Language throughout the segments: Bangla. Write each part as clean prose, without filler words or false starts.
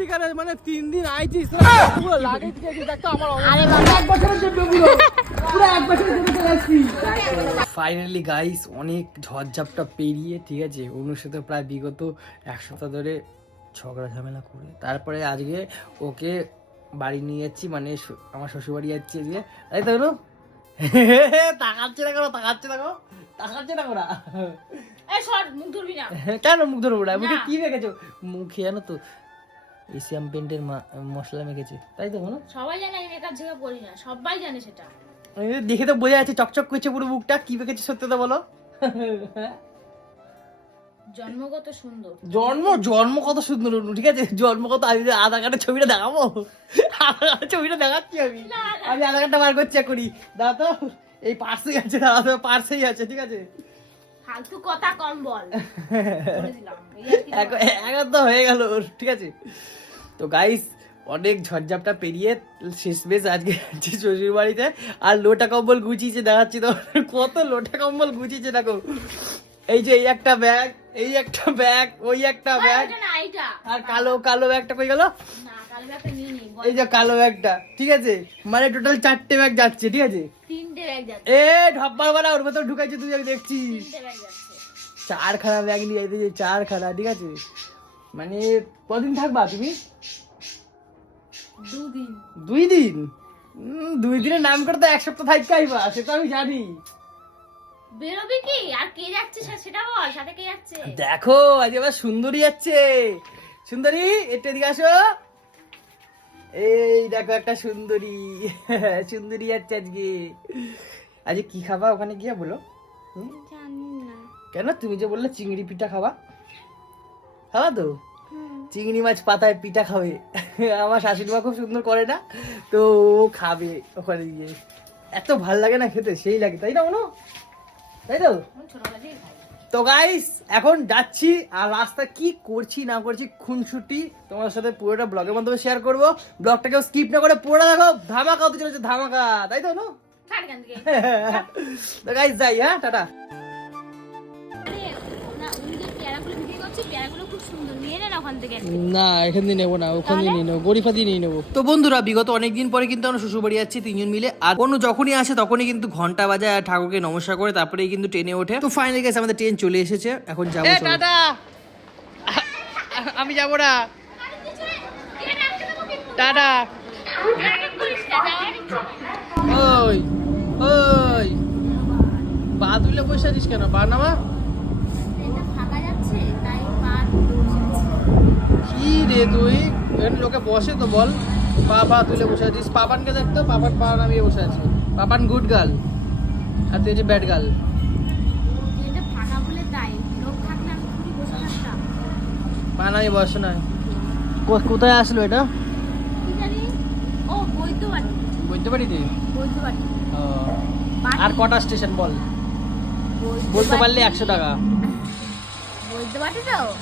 সত্যিকারের মানে 3 দিন আইছিস পুরো লাগে দিয়েছিস দেখতো আমার আরে বাবা এক বছরের জন্য পুরো এক বছরের জন্য চলে আসছি। ফাইনালি গাইস অনেক ঝড়ঝাপটা পেরিয়ে ঠিক আছে অনুর সাথে প্রায় বিগত 1 সপ্তাহ ধরে ঝগড়া ঝামেলা করে তারপরে আজকে ওকে বাড়ি নিয়ে যাচ্ছি মানে আমার শ্বশুর বাড়ি যাচ্ছি আজকে তাই তো অনু তাকাচ্ছে না করা এই শর্ট মুখ ধরবি না কেন মুখ ধরবো না মুখে কি মেখেছো মুখে জানো তো এশিয়ান পেন্টের মশলা মেখেছে তাই তো বলো সবাই জানে আমি মেকআপ ঝেকা করি না সবাই জানে সেটা দেখে তো বোঝা যাচ্ছে চকচক করছে পুরো মুখটা কি মেখেছে সত্যি তো বলো জন্মগত সুন্দর জন্ম কত সুন্দর ঠিক আছে জন্মগত আমি আধার কার্ডের ছবিটা দেখাবো আধার কার্ডের ছবিটা দেখাচ্ছি আমি আধার কার্ডটা বার করছি করি দাদা তো এই পার্সেই আছে দাদা তো পার্সেই আছে ঠিক আছে ফালতু কথা কম বল এখন তো হয়ে গেল ঠিক আছে তো গাইস অনেক ঝড়ঝাপটা পেরিয়ে শেষমেশ আজকে যাচ্ছি শ্বশুর বাড়িতে আর লোটা কম্বল গুছিয়েছে দেখাচ্ছি তো কত লোটা কম্বল গুছিয়েছে দেখো এই যে এই একটা ব্যাগ ওই একটা ব্যাগ আর কালো ব্যাগটা কই গেল এই যে কালো ব্যাগটা ঠিক আছে মানে টোটাল 4টে ব্যাগ যাচ্ছে ঠিক আছে 3টে ব্যাগ যাচ্ছে এ ঢব্বার বালা ওর ভেতর ঢুকাইছে তুই দেখছিস 3টে ব্যাগ যাচ্ছে 4খানা ব্যাগ নিয়ে যাইতেছে 4খানা ঠিক আছে মানে কদিন থাকবা তুমি 2 দিন 2 দিন 2 দিনের নাম করে তো 1 সপ্তাহ থাকতে আইবা সেটা আমি জানি বেরোবি কি আর কে যাচ্ছে সেটা বল সাথে কে যাচ্ছে দেখো আজ আবার সুন্দরী যাচ্ছে সুন্দরী একটু এদিকে আসো এই দেখো একটা সুন্দরী যাচ্ছে আজকে কি খাবা ওখানে গিয়া বলো জানি না কেন তুমি যে বললে চিংড়ি পিঠা খাবা তো চিংড়ি মাছ পাতায় পিঠা খাবে আমার শাশুড়ি মা খুব সুন্দর করে না তো ও খাবে ওখানে গিয়ে এত ভাল লাগে না খেতে সেই লাগে তাই না মনো তাই তো তো গাইস এখন যাচ্ছি আর রাস্তা কি করছি না করছি খুনসুটি তোমার সাথে পুরোটা ব্লগের মাধ্যমে শেয়ার করবো ব্লগটাকে স্কিপ না করে পুরোটা দেখো ধামাকা হতে চলেছে ধামাকা তাই তো তো গাইস যাই হ্যাঁ টাটা না এখান দিয়ে নেবো না ওখান দিয়ে নিয়ে নেবো গরিফা দিয়ে নিয়ে নেবো তো বন্ধুরা বিগত অনেকদিন পরে কিন্তু আমরা শ্বশুর বাড়ি যাচ্ছি 3 জন মিলে আর কোনো যখনই আসে তখনই কিন্তু ঘন্টা বাজায় আর ঠাকুরকে নমস্কার করে তারপরেই কিন্তু ট্রেনে ওঠে তো ফাইনালি গেছে আমাদের ট্রেন চলে এসেছে এখন যাবো টাটা আমি যাবো না টাটা ওই পা তুলে বসে আছিস কেন পা নামা কি রে তুই লোকে বসে তো বল পা তুলে বসে আছিস পাপানকে দেখতো পাপান পা নামিয়ে বসে আছে পাপান গুড গার্ল আর তুই যে ব্যাড গার্ল পা নামিয়ে বসে না কোথায় আসলো এটা বৈদ্যবাড়িতে আর কটা স্টেশন বল বলতে পারলে 100 টাকা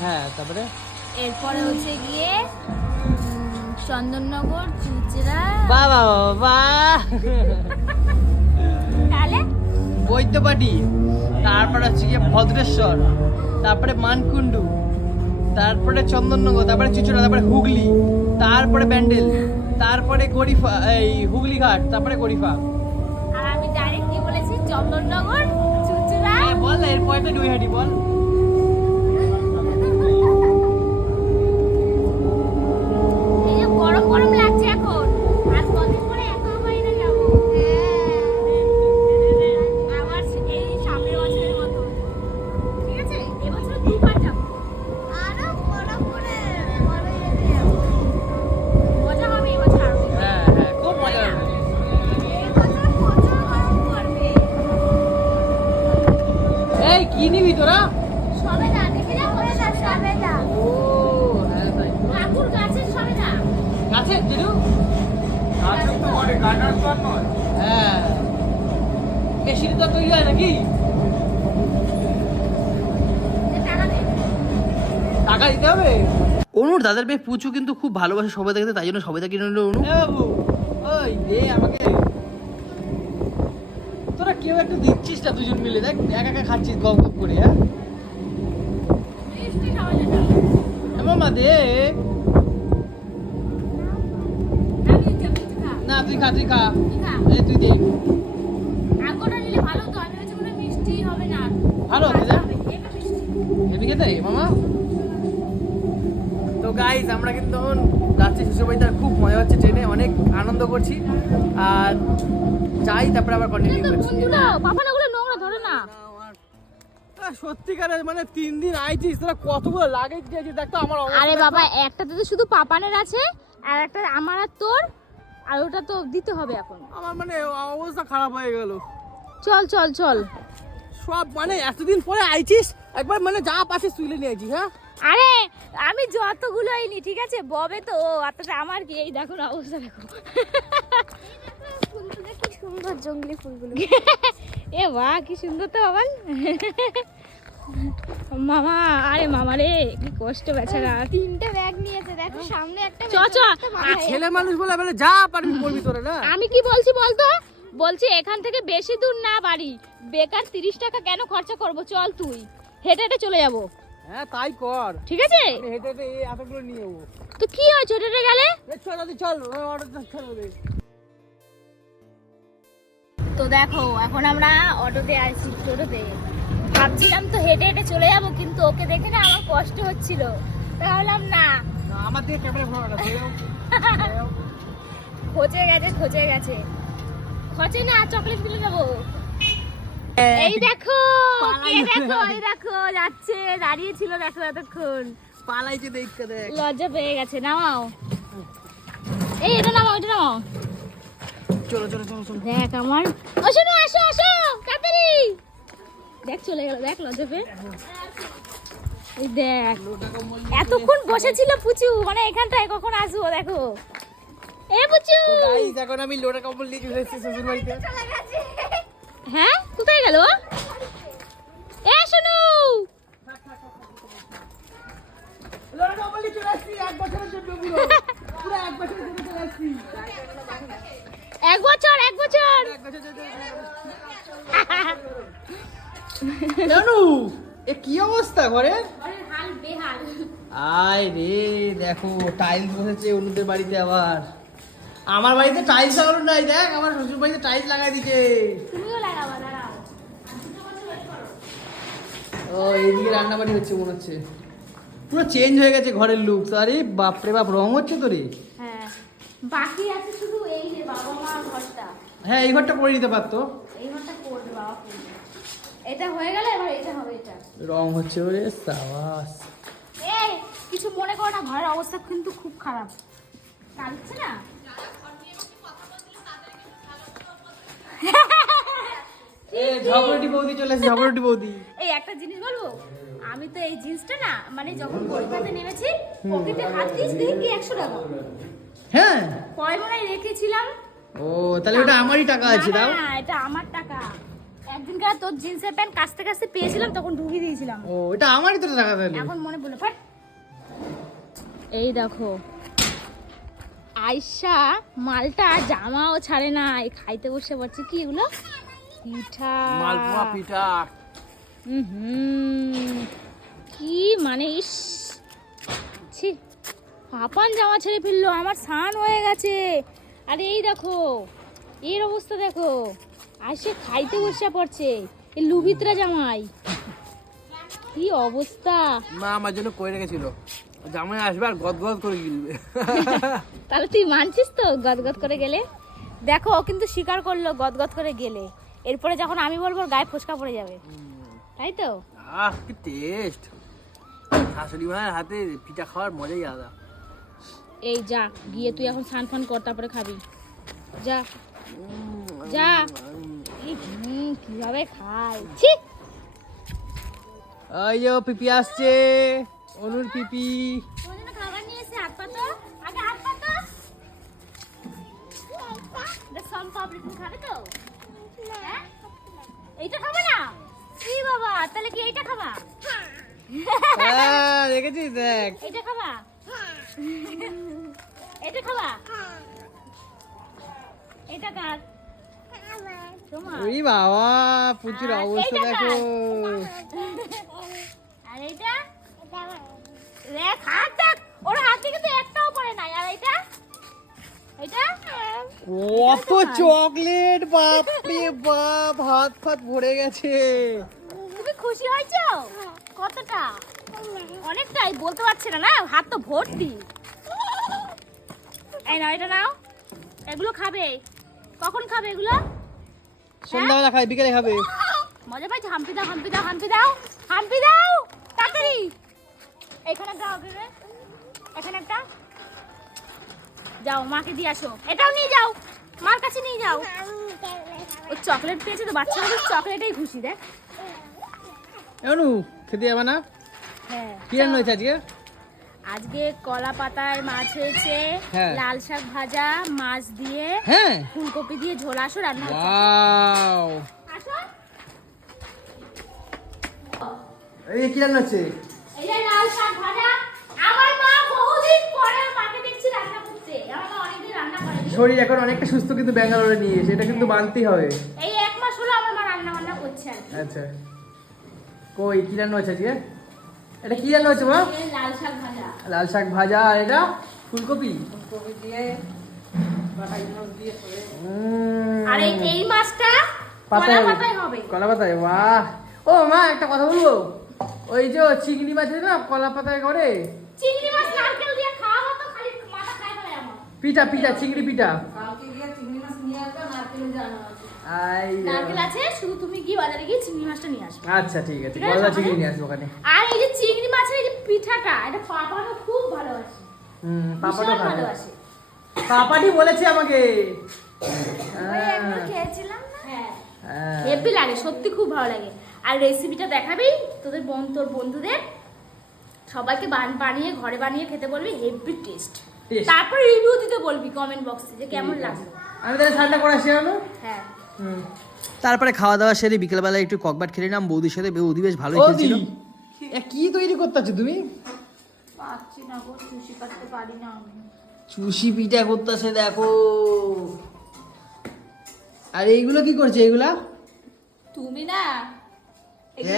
হ্যাঁ তারপরে এরপরে হচ্ছে গিয়ে চন্দননগর চুচড়া বাবা তাহলে বৈদ্যবাটি তারপরে হচ্ছে গিয়ে ভদ্রেশ্বর তারপরে মানকুণ্ডু তারপরে চন্দননগর তারপরে চুচড়া তারপরে হুগলি তারপরে ব্যান্ডেল তারপরে গরিফা এই হুগলি ঘাট তারপরে গরিফা আর আমি ডাইরেক্ট কি বলেছি চন্দননগর চুচড়া বল না এর পয়েন্টে ডুইহাটি বল গরম লাগছে এখন আর কদিন পরে একেবারে না যাব আবার এই সামনের বছরের মতো ঠিক আছে এবছর দুবার যাব আরো বড় করে মজা হবে এবছর আরো হ্যাঁ খুব মজা হবে এবছর প্রচুর গরম পড়বে এই কি নিবি তোরা সবেদা দেখে যা সবেদা ও হ্যাঁ তাই কাকুর গাছের সবেদা গাছে দিলু গাছের তো বড় কাটার পর নয় হ্যাঁ কেশির তো তৈরি হয় নাকি টাকা দিতে হবে অনুর দাদার মেয়ে পুচু কিন্তু খুব ভালোবাসে সবাই দেখতে তাই জন্য সবাই কিনে নিল অনু ওই দে আমাকে তোরা কেউ একটু দিচ্ছিস না দুজন মিলে দেখ একা খাচ্ছিস গপ গপ করে হ্যাঁ মামা দে তুই খা তুই খা কি খা? এই তুই দে আগোটা নিলে ভালো তো, আমি ভেবেছি মনে হয় মিষ্টি হবে না। ভালো খেতে? হবে, হেভি মিষ্টি। হেবি খেতে মামা। তো গাইস আমরা কিন্তু এখন যাচ্ছি শ্বশুরবাড়িতে, আর খুব মজা হচ্ছে ট্রেনে, অনেক আনন্দ করছি আর যাই তারপরে আবার কন্টিনিউ তো করছি। বন্ধুরা, পাপানা ওগুলো নোংরা ধরে না। সত্যিকারের মানে 3 দিন আইছিস তোরা কতগুলো লাগেজ দিয়েছিস দেখ তো আমার অবস্থা। আরে বাবা, একটাতে তো শুধু পাপানের আছে, আর একটা আমার আর তোর, আর ওটা তো দিতে হবে এখন। আমার মানে অবস্থা খারাপ হয়ে গেল চল চল চল। সব, মানে এতদিন পরে আইছিস একবার মানে যা পাশে তুলে নিয়েছি। হ্যাঁ আরে আমি যতগুলোই নি, ঠিক আছে, ববে তো ও, অতটা আমার কি। এই দেখো না অবস্থা, দেখো ফুলগুলো কি সুন্দর, জঙ্গলি ফুলগুলো। এ বাহ, কি সুন্দর তো বাবা। মামা, আরে মামা রে, কি কষ্ট বেচারা। 3টে ব্যাগ নিয়েছে, দেখো সামনে একটা। চ চ, ছেলে মানুষ বলে মানে যা পারবি করবি তোরা না। আমি কি বলছি বলতো, বলছি এখান থেকে বেশি দূর না বাড়ি, বেকার 30 টাকা কেন খরচা করব, চল তুই হেঁটে হেঁটে চলে যাব। হ্যাঁ তাই কর, ঠিক আছে, আমি হেঁটে হেঁটে এই এতগুলো নিয়ে যাবো। তো কি হয়েছে হেঁটে হেঁটে গেলে? চল দাদি চল, অর্ডার চল রে। তো দেখো এখন আমরা অটোতে আছি, টোটোতে। ভাবছিলাম তো হেঁটে হেঁটে চলে যাব, কিন্তু ওকে দেখে না আমার কষ্ট হচ্ছিল, ভাবলাম না, না আমার দিকে ক্যামেরা ঘোরা না। খোঁজে গেছে খোঁজে গেছে, খোঁজে না, চকলেট দিলে যাবো। এই দেখো, কে দেখো, এই দেখো যাচ্ছে, দাঁড়িয়ে ছিল দেখো এতক্ষণ, পালাইছে দেখতে দেখ। লজ্জা পেয়ে গেছে। নামাও, এই এটা নামাও, এটা নামাও। চলো চলো চলো চলো। দেখ আমার, ও শোনো, আসো আসো তাড়াতাড়ি। দেখ চলে গেল, দেখ লজ্জা পেয়ে। এই দেখ, এতক্ষণ বসেছিল পুচু, মানে এখানটায় কখন আসবো দেখো। এ পুচু, গাইস এখন আমি লোটা কম্বল নিয়ে চলে এসেছি শ্বশুর বাড়িতে। হ্যাঁ কোথায় গেল? এ শোনো, লোটা কম্বল নিয়ে চলে এসেছি, 1 বছরের জন্য পুরো 1 বছরের জন্য চলে এসেছি। 1 বছর 1 বছর। 1 বছরের জন্য। জানু এ কি অবস্থা ঘরে? হাল বেহাল। আয় রে দেখো টাইলস বসেছে অনুদের বাড়িতে, আবার আমার বাড়িতে টাইলস লাগানো নাই, দেখ আমার শ্বশুর বাড়িতে টাইলস লাগাই দিকে। তুমিও লাগাবা, দাঁড়াও। ও এইদিকে রান্না বাড়ি হচ্ছে মনে হচ্ছে, পুরো চেঞ্জ হয়ে গেছে ঘরের লুক। আরে বাপরে বাপ, রং হচ্ছে তো রে। হ্যাঁ, বাকি আছে শুধু এই যে বাবা মার ঘরটা। হ্যাঁ এই ঘরটা করে নিতে পারতো। এই ঘরটা করবে বাবা, করবে। এটা হয়ে গেলে এবার এটা হবে, এটা। রং হচ্ছে ওরে সাবাস। এই কিছু মনে করো না, ঘরের অবস্থা কিন্তু খুব খারাপ, কাঁদছে না। এ ঝগড়াটি বৌদি চলে এসেছে, ঝগড়াটি বৌদি। এই একটা জিনিস বলবো, আমি তো এই জিন্সটা না, মানে যখন কলকাতায় নেমেছি পকেটে হাত দিয়েছি, দেখি কি 100 টাকা, হ্যাঁ পরে মনে হয় রেখেছিলাম। ও তাহলে ওটা আমারই টাকা আছে, দাও। না, এটা আমার টাকা। একদিনকার তোর জিন্সের প্যান্ট কাচতে কাচতে পেয়েছিলাম, তখন ঢুকিয়ে দিয়েছিলাম। ও এটা আমারই তো টাকা তাহলে। এখন মনে পড়লো, ফাট। এই দেখো আয়শা মালটা জামাও ছাড়ে না, এই খাইতে বসে পড়ছে। কি এগুলো? পিঠা, মালপোয়া পিঠা। কি মানে, ইস ছি, পাপান জামা ছেড়ে ফেললো, আমার স্নান হয়ে গেছে। আরে এই দেখো, এর অবস্থা দেখো, আর সে খাইতে বসে পড়ছে, এই লুবিত্রা জামাই, কি অবস্থা। মা আমার জন্য কই রেখেছিল, জামাই আসবে আর গদগদ করে গিলবে। তাহলে তুই মানছিস তো গদগদ করে গেলে? দেখো ও কিন্তু স্বীকার করলো গদগদ করে গেলে, এরপরে যখন আমি বলবো ওর গায়ে ফোসকা পড়ে যাবে, তাই তো? আহ কি টেস্ট, শাশুড়ি মায়ের হাতে পিঠা খাওয়ার মজাই আলাদা। এই যা, গিয়ে তুই এখন স্নান ফান কর, তারপরে খাবি, যা যা। কিভাবে খাই, ছি। আইয়ো পিপি আসছে, অনুর পিপি। তোর জন্য খাবার নিয়ে এসে, হাত পাতো, আগে হাত পাতো। সন পাপড়ি তুমি খাবে তো? হ্যাঁ? এইটা খাবে না? কি বাবা, তাহলে কি এইটা খাবা? হ্যাঁ দেখেছিস, দেখ এইটা খাবা? এটা খাবা? এটা কার? তোমার। ওই বাবা প্রচুর আর অবস্থা এইটা দেখো। আর এইটা? দেখ হাত দেখ, ওর হাতে কিন্তু একটাও পড়ে নাই। আর এইটা? এটা কত চকলেট, বাপরে বাপ, হাত ফাত ভরে গেছে। তুমি খুশি হয়েছো? কতটা? অনেকটাই, বলতে পারছি না, না হাত তো ভর্তি। এই নাও, এটা নাও, এগুলো খাবে। কখন খাবে এগুলো? সন্ধ্যাবেলা খাই, বিকেলে খাবে। মজা পাইছো? হাম্পি দাও, হাম্পি দাও, হাম্পি দাও, হাম্পি দাও তাড়াতাড়ি। এখানে একটা হবে, এখানে একটা। যাও মাকে দিয়ে আসো, এটাও নিয়ে যাও, মার কাছে নিয়ে যাও। ও চকলেট পেয়েছে তো, বাচ্চাদের চকলেটেই খুশি। দেখ এমন খেতে যাবে না? হ্যাঁ, কি রান্না হয়েছে আজকে? আজকে কলা পাতায় মাছ হয়েছে, হ্যাঁ। লাল শাক ভাজা, মাছ দিয়ে, হ্যাঁ, ফুলকপি দিয়ে ঝোল। আসো রান্না হচ্ছে। ওয়াও, আসো। এই কি রান্না হচ্ছে? এই যে লাল শাক ভাজা। আমার মা বহুদিন পরে মাকে দেখছি রান্না করতে। আমার মা অনেকদিন রান্না করেনি। শরীর এখন অনেকটা সুস্থ, কিন্তু ব্যাঙ্গালোরে নিয়ে এসে এটা কিন্তু মানতেই হবে। এই 1 মাস হলো আমার মা রান্না বান্না করছে আর কি। আচ্ছা, কই কি রান্না হচ্ছে আজকে? এটা কি রান্না হচ্ছে মা? এই লাল শাক ভাজা। লাল শাক ভাজা, আর এটা ফুলকপি। আর এই মাছটা পাতায় কলা হবে। পাতায় হবে। কলা পাতায়, বাহ। ও মা, একটা কথা বলবো? ওই যে চিংড়ি মাছ আছে না কলা পাতায় করে, চিংড়ি মাছ নারকেল দিয়ে খাওয়া হতো, খালি মাথা খাই ফেলে আমার। পিঠা পিঠা, চিংড়ি পিঠা। আই, নারকেল আছে, শুধু তুমি কি বাজারে গিয়ে চিংড়ি মাছটা নিয়ে আসবে। আচ্ছা ঠিক আছে, ঠিক আছে, গলদা ওখানে? চিংড়ি নিয়ে আসবো ওখানে। আর এই যে চিংড়ি মাছের এই যে পিঠাটা, এটা পাপানো খুব ভালোবাসে। পাপাটা ভীষণ খাবে। ভালোবাসে। পাপাটি বলেছে আমাকে। ওই একবার খেয়েছিলাম না? হ্যাঁ, হ্যাঁ। হেভি লাগে, সত্যি খুব ভালো লাগে। আর রেসিপিটা দেখাবি তোদের তোর বন্ধুদের সবাইকে বানিয়ে ঘরে বানিয়ে খেতে বলবি, হেভি টেস্ট। Taste। তারপর রিভিউ দিতে বলবি কমেন্ট বক্সে যে কেমন লাগলো। আমি তাহলে ঠান্ডা করা শেয়ানো। হ্যাঁ, তারপরে খাওয়া দাওয়া সেরে বিকেলবেলা একটু ককবাট খেলে নিলাম বৌদির সাথে। বৌদি বেশ ভালোই ওদি, খেলছিল। কি তৈরি করতেছো তুমি? পাচ্ছি না গো, সুশি পাততে পারি না আমি। চুষি পিঠা করতেছে দেখো। আর এইগুলো কি করছে এগুলা? তুমি না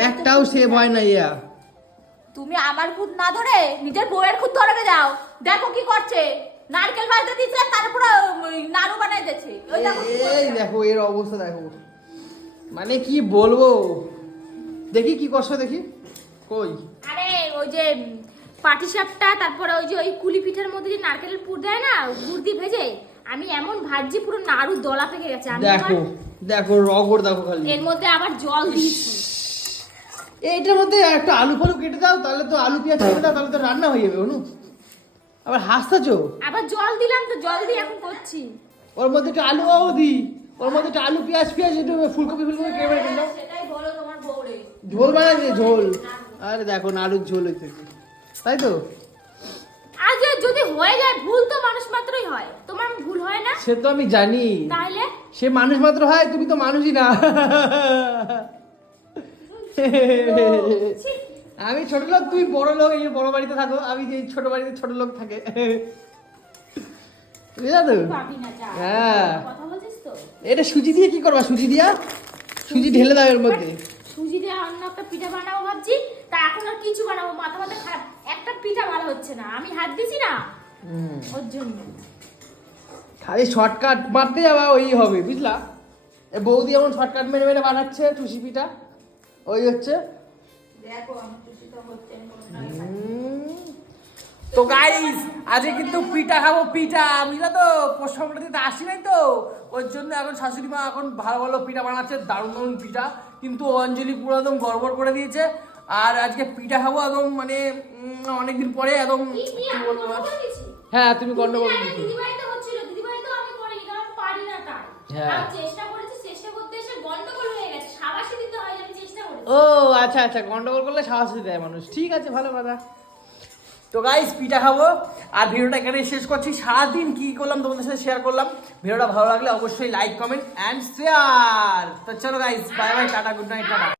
একটাও সেভ হয় না ইয়া। তুমি আমার খুদ না ধরে নিজের বউয়ের খুদ ধরে যাও। দেখো কি করছে, নারকেল ভাজতে দিচ্ছে, তারপরে নাড়ু বানাই দিচ্ছে। ওই দেখো কি করছে। এই দেখো এর অবস্থা দেখো, মানে কি বলবো। দেখি কি করছো দেখি, কই? আরে ওই যে পাটিসাপটা, তারপরে ওই যে ওই কুলি পিঠার মধ্যে যে নারকেলের পুর দেয় না, গুড় দিয়ে ভেজে, আমি এমন ভাজি পুরো নাড়ু দলা পেকে গেছে। আমি দেখো আবার দেখো রগড় দেখো খালি। এর মধ্যে আবার জল দিয়েছি। এইটার মধ্যে একটা আলু ফালু কেটে দাও, তাহলে তো আলু পেঁয়াজ কেটে দাও, তাহলে তো রান্না হয়ে যাবে। অনু আবার হাসতেছো। আবার জল দিলাম, তো জল দিয়ে এখন করছি। ওর মধ্যে একটা আলু দি, ওর মধ্যে একটা আলু পেঁয়াজ একটু ফুলকপি কেটে কেটে দাও। সেটাই বলো তোমার বউরে। ঝোল বানাচ্ছে, ঝোল। আরে দেখো না, আলুর ঝোল হইতেছে, তাই তো? আর যদি হয়ে যায়, ভুল তো মানুষ মাত্রই হয়। তোমার ভুল হয় না? সে তো আমি জানি, তাহলে সে মানুষ মাত্র হয়, তুমি তো মানুষই না। ছি, আমি ছোট লোক, তুই বড় লোক, এই বড় বাড়িতে থাকো, আমি যে ছোট বাড়িতে ছোট লোক থাকে। বুঝলা তো? পাবি না যা। হ্যাঁ। কথা বলছিস তো? এটা সুজি দিয়ে কি করবা? সুজি দিয়া সুজি ঢেলে দাও এর মধ্যে। সুজি দিয়ে অন্য একটা পিঠা বানাবো ভাবছি, তা এখন আর কিছু বানাবো, মাথা মাথা খারাপ। একটা পিঠা ভালো হচ্ছে না, আমি হাত দিছি না ওর জন্য। খালি শর্টকাট মারতে যাবা, ওই হবে, বুঝলা? এ বৌদি এমন শর্টকাট মেরে মেরে বানাচ্ছে চুষি পিঠা, ওই হচ্ছে। দেখো আমি খুশি তো হচ্ছে তো গাইস, আজকে কিন্তু পিঠা খাবো, পিঠা, বুঝলা তো? পৌষ সংক্রান্তিতে আসি নাই তো, ওর জন্য এখন শাশুড়ি মা এখন ভালো ভালো পিঠা বানাচ্ছে, দারুণ দারুণ পিঠা। কিন্তু অঞ্জলি পুরো একদম গড়বড় করে দিয়েছে। আর আজকে পিঠা খাবো একদম, মানে অনেকদিন পরে একদম। কি নিয়ে কি বলবো? গন্ডগোল করেছি? হ্যাঁ, তুমি গন্ডগোল দিদিভাই- দিয়েছো। দিদিভাইতে হচ্ছিল, দিদিভাইতেও আমি করিনি, কারণ পারি না তাই। হ্যাঁ। আর চেষ্টা করেছি, চেষ্টা করতে এসে গন্ডগোল হয়ে গেছে। সাবাসী দিতে হয়, আমি চেষ্টা করেছি। ও আচ্ছা আচ্ছা, গন্ডগোল করলে সাহস দেয় মানুষ। ঠিক আছে, ভালো কথা। তো গাইস, পিঠা খাবো আর ভিডিওটা এখানে শেষ করছি। সারাদিন কি করলাম তোমাদের সাথে শেয়ার করলাম। ভিডিওটা ভালো লাগলে অবশ্যই লাইক, কমেন্ট অ্যান্ড শেয়ার। তো চলো guys, bye bye, tata, good night, tata.